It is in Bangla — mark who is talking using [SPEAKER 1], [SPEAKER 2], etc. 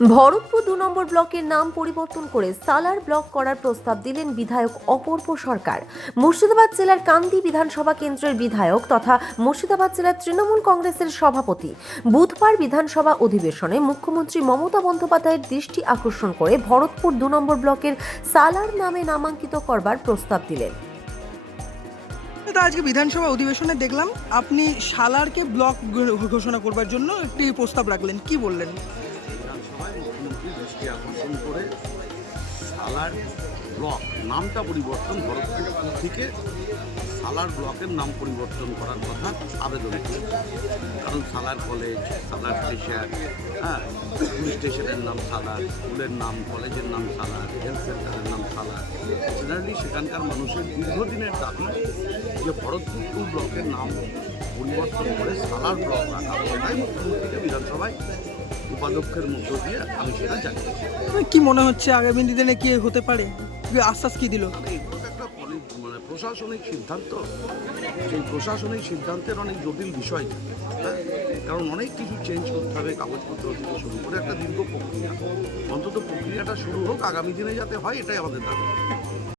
[SPEAKER 1] ভরতপুর দু নম্বর ব্লকের নাম পরিবর্তন করে সালার ব্লক করার প্রস্তাব দিলেন বিধায়ক অপূর্ব সরকার। মুর্শিদাবাদ জেলার কান্দি বিধানসভা কেন্দ্রের বিধায়ক তথা মুর্শিদাবাদ জেলার তৃণমূল কংগ্রেসের সভাপতি। বুধবার বিধানসভা অধিবেশনে মুখ্যমন্ত্রী মমতা বন্দ্যোপাধ্যায়ের দৃষ্টি আকর্ষণ করে ভরতপুর দু নম্বর ব্লকের সালার নামে নামাঙ্কিত করবার প্রস্তাব দিলেন।
[SPEAKER 2] তা আজকে বিধানসভা অধিবেশনে দেখলাম আপনি সালারকে ব্লক ঘোষণা করবার জন্য একটি প্রস্তাব রাখলেন। কি বললেন?
[SPEAKER 3] বিধানসভায় মুখ্যমন্ত্রী দৃষ্টি আকর্ষণ করে সালার ব্লক নামটা পরিবর্তন ভরতপুর থেকে সালার ব্লকের নাম পরিবর্তন করার কথা আবেদন কারণ সালার কলেজ, সালার স্টেশন হ্যাঁ পুলিশ স্টেশনের নাম সালার, স্কুলের নাম, কলেজের নাম সালার, হেলথ সেন্টারের নাম সালার। জেনারেলি সেখানকার মানুষের দীর্ঘদিনের দাবি যে ভরতপুর ব্লকের নাম পরিবর্তন করে সালার ব্লক রাখা তাই মুখ্যমন্ত্রীকে বিধানসভায় উপাধ্যক্ষের মধ্য দিয়ে আমি সেটা জানিয়েছি
[SPEAKER 2] কি মনে হচ্ছে আগামী দিনে কি হতে পারে? আশ্বাস কি দিল?
[SPEAKER 3] মানে মানে প্রশাসনিক সিদ্ধান্ত। সেই প্রশাসনিক সিদ্ধান্তের অনেক জটিল বিষয়। থাকে হ্যাঁ? কারণ অনেক কিছু চেঞ্জ করতে হবে কাগজপত্র থেকে শুরু করে একটা দীর্ঘ প্রক্রিয়া। অন্তত প্রক্রিয়াটা শুরু হোক আগামী দিনে যাতে হয় এটাই আমাদের দাবি।